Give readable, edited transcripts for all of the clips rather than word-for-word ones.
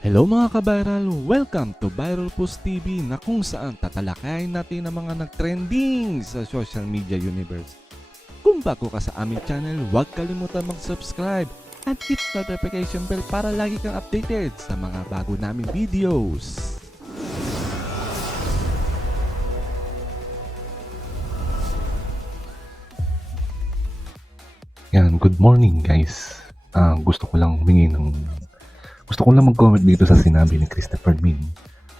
Hello mga ka-viral! Welcome to Viral Post TV na kung saan tatalakayin natin ang mga nag-trending sa social media universe. Kung bago ka sa aming channel, huwag kalimutan mag-subscribe at hit notification bell para lagi kang updated sa mga bago naming videos. Yan, good morning guys. Gusto ko lang mag-comment dito sa sinabi ni Christopher Min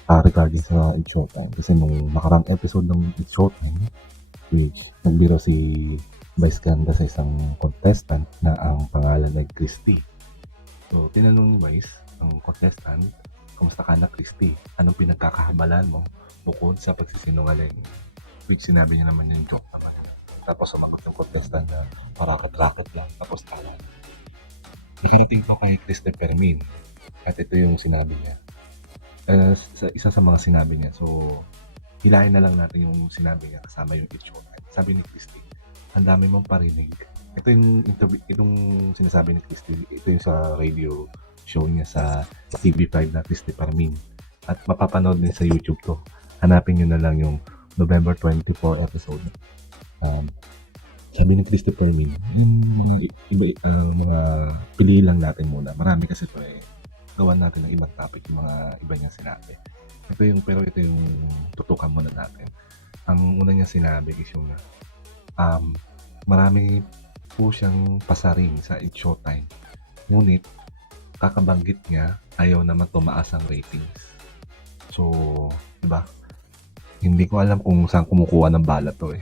regarding sa It's Showtime. Kasi nung nakarang episode ng It's Showtime, which nagbiro si Vice Ganda sa isang contestant na ang pangalan ay Christy. So, tinanong ni Vice, ang contestant, kamusta ka na Christy? Anong pinagkakahabalan mo bukod sa pagsisinungaling? Which sinabi niya naman yung joke naman. Tapos sumagot yung contestant na parakot-rakot lang. Tapos tawa. Nakarating ko kay Christopher Min. At ito yung sinabi niya. Isa sa mga sinabi niya. So, hilahin na lang natin yung sinabi niya kasama yung It's Showtime. Sabi ni Christy, ang dami mong parinig. Itong sinasabi ni Christy, ito yung sa radio show niya sa TV5 na Christopher Min. At mapapanood din sa YouTube to. Hanapin nyo na lang yung November 24 episode. Sabi ng Christopher Min, mga pili lang natin muna. Marami kasi ito gawan natin ng ibang topic, yung mga iba niyang sinabi. Pero ito yung tutukan muna natin. Ang una niya sinabi is yung marami po siyang pasaring sa It's Showtime. Ngunit, kakabanggit niya, ayaw naman tumaas ang ratings. So, diba? Hindi ko alam kung saan kumukuha ng bala to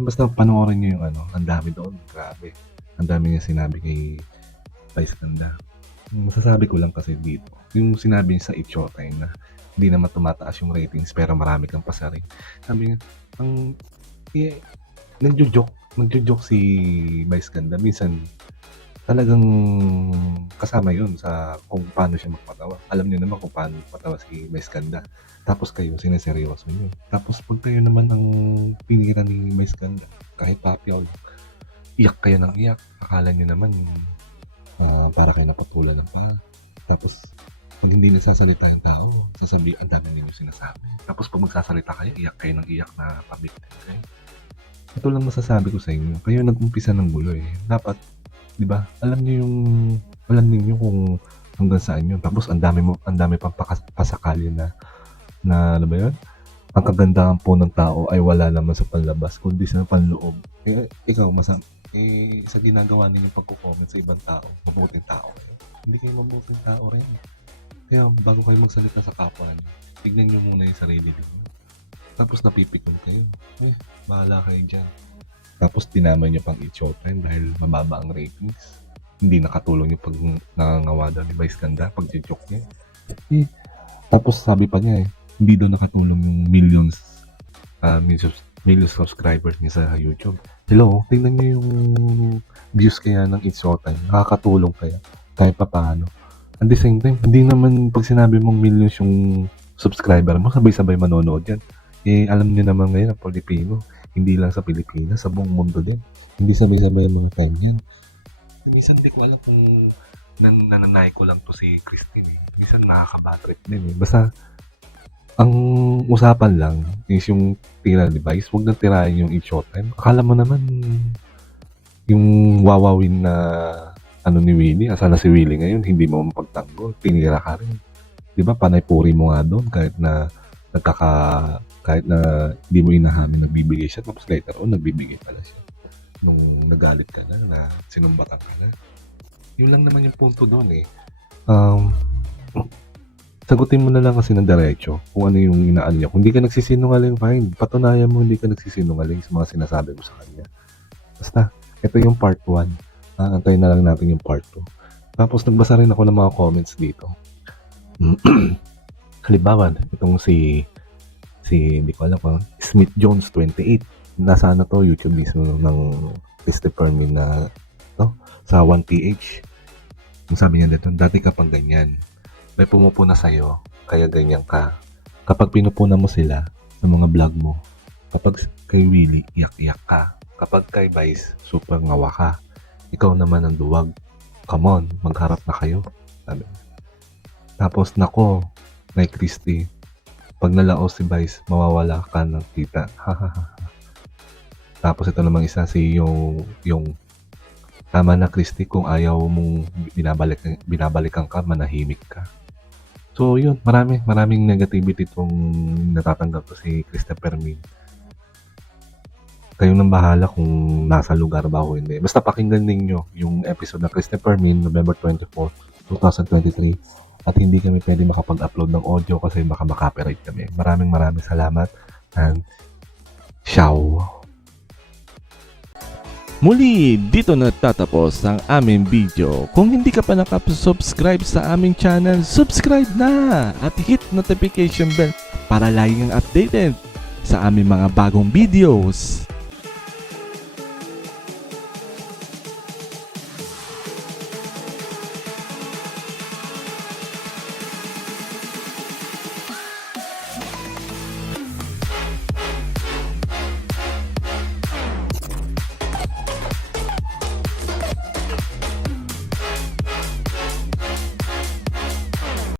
Basta panoorin niyo yung ang dami doon. Grabe. Ang dami niya sinabi kay Vice Ganda. Masasabi ko lang kasi dito, yung sinabi niya sa It's Showtime na hindi naman tumataas yung ratings pero marami kang pasaring. Sabi niya, nagjo-joke si Vice Ganda. Minsan, talagang kasama yun sa kung paano siya magpatawa. Alam niyo naman kung paano magpatawa si Vice Ganda. Tapos kayo, sineseryoso niyo. Tapos pag kayo naman ang pinira ni Vice Ganda, kahit papyaw, iyak kayo ng iyak. Akala niyo naman, para kayo napatulan ng paa. Tapos, pag hindi nagsasalita yung tao, sasabi, ang dami ninyo sinasabi. Tapos pag magsasalita kayo, iyak kayo ng iyak na pabiktin kayo. Ito lang masasabi ko sa inyo. Kayo nag-umpisa ng gulo Dapat, di ba? Alam niyo kung hanggang saan yun. Tapos ang dami pang pasakali na ano ba yun? Ang kagandahan po ng tao ay wala naman sa panlabas, kundi sa panloob. Ikaw, sa ginagawa ninyong pagko-comment sa ibang tao, mabuting tao kayo. Hindi kayo mabuting tao rin. Kaya bago kayo magsalita sa kapwa niyo, tignan niyo muna yung sarili niyo. Tapos napipikon kayo. Bahala kayo dyan. Tapos dinamay niyo pang It's Showtime dahil mababa ang ratings. Hindi nakatulong yung pag nangangawa daw ni Vice Ganda, pag-joke niya. Tapos sabi pa niya hindi daw nakatulong yung millions subscribers niya sa YouTube. Hello, tingnan niyo yung views kaya ng It's Showtime. Nakakatulong kaya kahit pa paano. At the same time, hindi naman pag sinabi mong millions yung subscriber mo, sabay-sabay manonood yan. Alam niyo naman ngayon ang Pilipino, hindi lang sa Pilipinas, sa buong mundo din. Hindi sabay-sabay mga time yan. Minsan hindi ko alam kung nananay ko lang to si Christine Minsan nakakabatrip din Basta, ang usapan lang is yung tira ni Vice. Huwag nang tirahin yung It's Showtime. Akala mo naman yung wawawin na ni Willie, asala si Willie ngayon, hindi mo mapagtanggol. Tinira ka rin. Di ba, panay puri mo nga doon kahit na hindi mo inahamin nagbibigay siya. Tapos later on, nagbibigay pala siya. Nung nagalit ka na sinumbatan ka na. Yun lang naman yung punto doon sagutin mo na lang kasi ng diretso kung ano yung inaan niya. Kung hindi ka nagsisinungaling, fine. Patunayan mo hindi ka nagsisinungaling sa mga sinasabi mo sa kanya. Basta, ito yung part 1. Antayin na lang natin yung part 2. Tapos nagbasa rin ako ng mga comments dito. Halimbawa, itong si hindi ko alam kung Smith Jones 28. Nasa to, YouTube mismo ng Christopher Min na sa 1PH. Yung sabi niya dito, dati ka pang ganyan. May pumupuna sa'yo, kaya ganyan ka. Kapag pinupuna mo sila sa mga vlog mo, kapag kay Willie, iyak-iyak ka. Kapag kay Vice, super ngawa ka. Ikaw naman ang duwag. Come on, magharap na kayo. Sabi. Tapos nako, Nay Christy, pag nalaos si Vice, mawawala ka ng kita. Tapos ito namang isa si yung tama na Christy, kung ayaw mong binabalikan ka, manahimik ka. So yun, maraming negativity itong natatanggap ko si Christopher Min. Kayo nang bahala kung nasa lugar ba o hindi. Basta pakinggan ninyo yung episode ng Christopher Min, November 24, 2023. At hindi kami pwede makapag-upload ng audio kasi baka makapiright kami. Maraming salamat and ciao! Muli, dito na tatapos ang aming video. Kung hindi ka pa nakasubscribe sa aming channel, subscribe na at hit notification bell para laging updated sa aming mga bagong videos.